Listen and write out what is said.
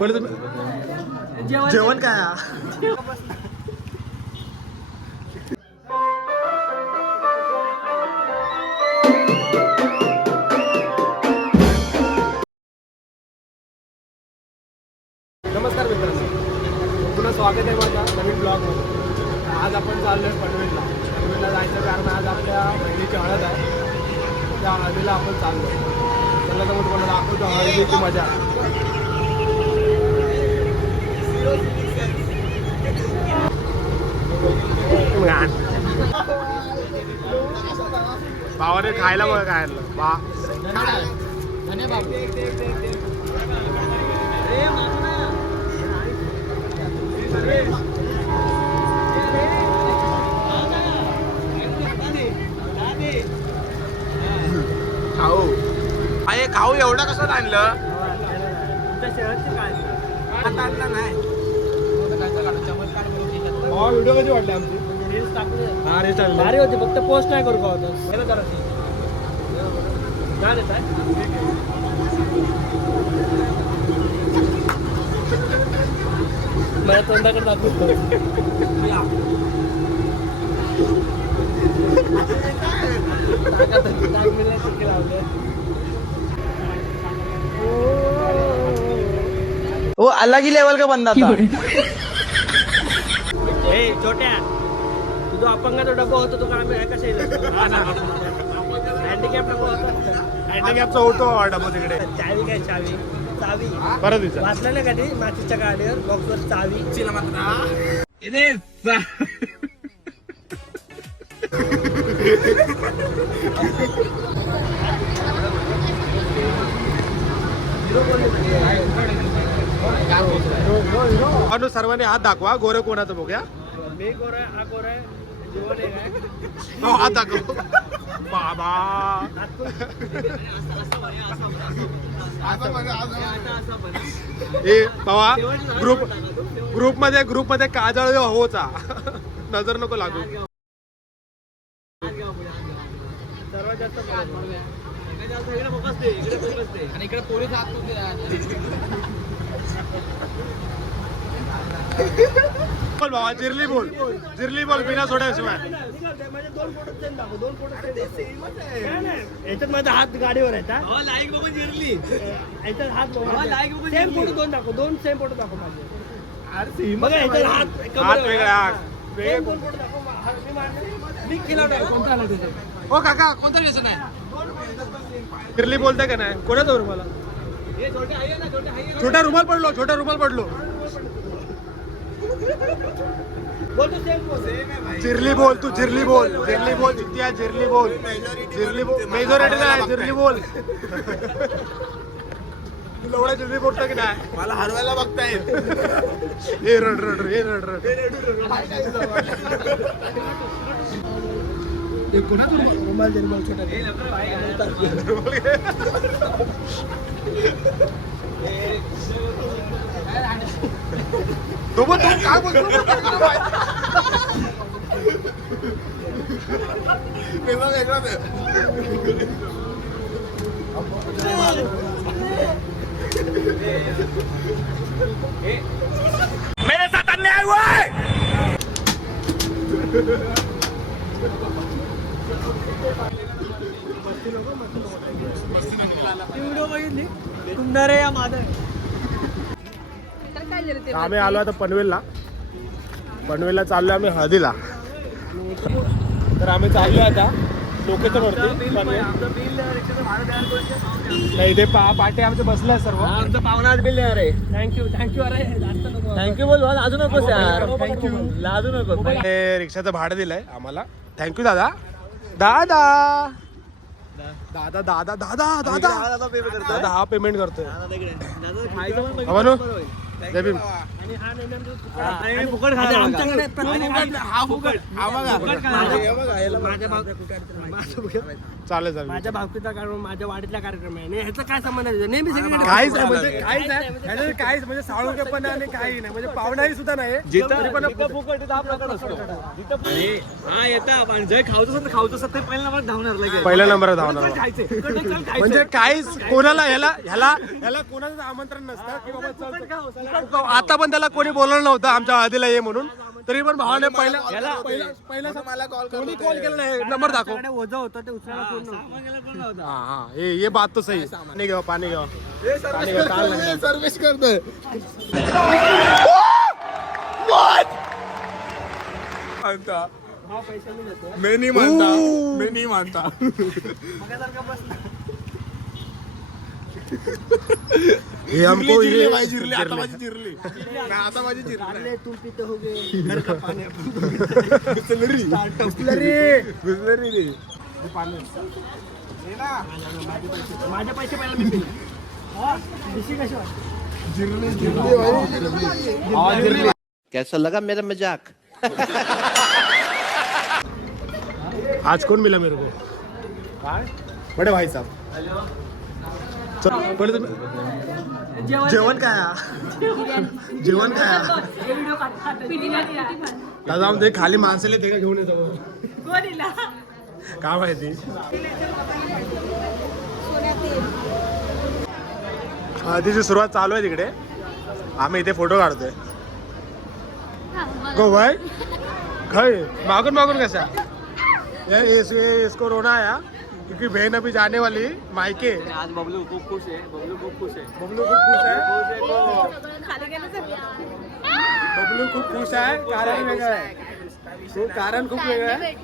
पहिले तुम्ही जेवण काय नमस्कार मित्रांनो, पुन्हा स्वागत आहे माझा नवीन ब्लॉगमध्ये. आज आपण चाललो आहे पनवेलला जायचं कारण आज आपल्या बहिणीची हळद आहे. त्या हळदीला आपण चाललो. त्याला तर तुम्हाला दाखवतो हळदीची मजा. भावाने खायला बघा खायला बा खाऊ अरे खाऊ एवढं कसं आणलं व्हिडिओ कधी वाटले आमची रील्स टाकले भारी होती. फक्त पोस्ट नाही करू का होतं मला तोंडाकडे दाखवतो. वो अलग ही लेवल का बंदा था. ए छोट्या तुझा अपंगाचा डब्बा होता तो का आम्ही कसा हँडिकॅप डब्बा होता. हँडिकॅपचा होतो डब्बा तिकडे. चावी काय चावी चावी परत वाचलं नाही कधी मातीच्या गाडीवर बॉक्सवर चावी मात्र सर्वांनी हात दाखवा. गोरे कोणाचं बघूया. मी गोरा हा गोरा जीवन आहे. हात दाखव बाबा. ए बाबा ग्रुप मध्ये काजळ होचा नजर नको लागू. सर्वात जास्त इकडे पोलीस बोल बाबा जिरली बोल बिना सोड्याशिवाय. याच्यात माझा हात गाडीवर आहे. याच्यात हात सेम फोटो दोन दाखव. दोन सेम फोटो दाखव माझे. बघा याच्यात हात वेगळा हो काका कोणता दिवस नाही फिरली बोलताय का नाही. कोणाचा रुमाला छोटा रुमाल पडलो. जिरली बोल चुकतिया. जिरली बोल मेजॉरिटी नाही. जिरली बोल एवढा जिरली बोलता की नाही. मला हरवायला बघताय. हे रड रुमाल छोटा काय बोलतो. मेरे साथ अन्याय हुआ है. व्हिडिओ बघितली सुंदर आहे या माझं. आम्ही आलो आता पनवेलला चाललो आम्ही हळदीला. तर आम्ही चाललो आता लोकेशन वरती. नाही ते पाटे आमचे बसले आहे सर्व. आमचं पाहुणा आज बिल आहे. थँक्यू अरे थँक्यू बोल लाजू नकोस यार. थँक्यू लाजू नको. रिक्षाचं भाडं दिलंय आम्हाला. थँक्यू दादा. हा पेमेंट करतोय. जय भीम. चालेल माझ्या भावकीचा कार्यक्रम माझ्या वाडीतला कार्यक्रम आहे. ह्याचा काय संबंध आहे. नेहमी काहीच म्हणजे काहीच म्हणजे साळुंकेपणा आणि काही नाही. म्हणजे पाहुणाही सुद्धा नाही. हा येतात जे खावचं असतं ते पहिल्या नंबरात धावणार. म्हणजे काहीच कोणाला ह्याला कोणाचं आमंत्रण नसतं की बाबा चल. आता पण त्याला कोणी बोलवलं नव्हतं आमच्या हळदीला ये म्हणून, तरी पण भावाने पहिला मला कॉल केला नाही. नंबर दाखव. ओझं होतं ते उचलायला फोन नव्हता. हा ये बात तो सही. पाणी घ्या पाणी घ्या. सर्विस करतोय. पैसे मी देतो. मैं नहीं मानता, मैं नहीं मानता. बघासारखं बसला. हे हमको जिरली भाई, जिरली आता माझी जिरली. आता माझी जिरली. अरे तुम पीते होगे घर का पाणी. बिसलरी. बिसलरी रे. माझे पैसे पहिला मी पिले. दिशी कशी वाटते? जिरली भाई, जिरली. कैसा लगा मेरा मजाक? आज कौन मिला मेरे को? बड़े भाई साहब. पहिले जेवण काय जेवण काय दादा ते खाली माणसाला ते घेऊन येतो काय माहिती. हळदीची सुरुवात चालू आहे तिकडे. आम्ही इथे फोटो काढतोय. गो भाई खय मागून मागून कसा इसको रोना आया क्योंकि बहन अभी जाने वाली मायके. आज बबलू खूप खुश आहे. बबलू खूप खुश आहे. बबलू खूप खुश आहे. कारण वेगळं आहे. कारण खूप वेगळं आहे.